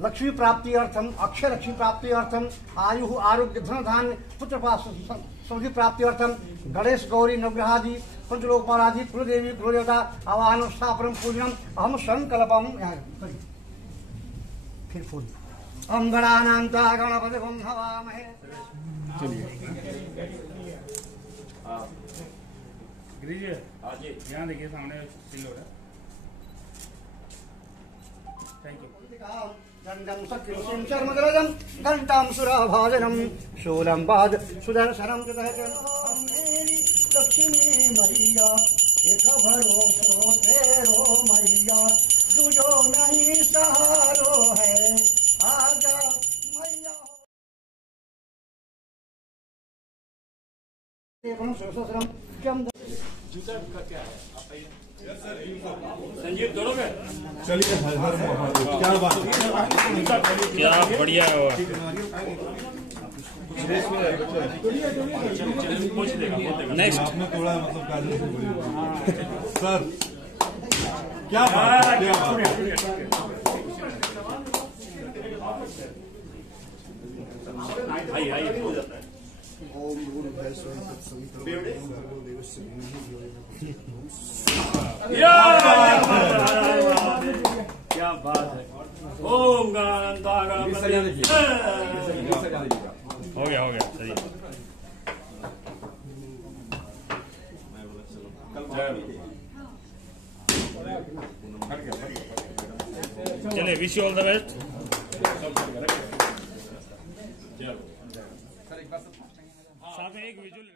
लक्ष्मी प्राप्ति अर्थम, अक्षय लक्ष्मी प्राप्ति अर्थम, आयु आरोग्य धन धान्य पुत्र समृद्धि प्राप्ति अर्थम गणेश गौरी नवग्रहादि पंचलोकपालादि कुलदेवी कुलदेवता आवाहन स्थापनम पूजनम अहम संकल्पम। फिर फूल ओम गणानान्ता गणपतिगुं हवामहे। चलिए यहाँ देखिए सामने सिल्वर है। Thank you. दंडम सत्यम चर्मगरजम घंटाम सुराभाजनम शूलम बाद सुदर्शनम लक्ष्मी मैया एक भरोसो तेरो मैया तुझो नहीं सहारो है आजा मैया। जूता का क्या है आप संजीव दोनों चलिए हर हर महादेव। क्या बात है, क्या बढ़िया है। नेक्स्ट आपने थोड़ा मतलब काजल से बोली सर। क्या बात है, क्या बात है। हो जाता है। ओम भूर्भुवः स्वः तत्सवितुर्वरेण्यं भर्गो देवस्य धीमहि धियो यो नः। क्या बात है। ओम गणानान्ता हो गया चलिए। चलिए wish you all the best. साथ में एक विजुअल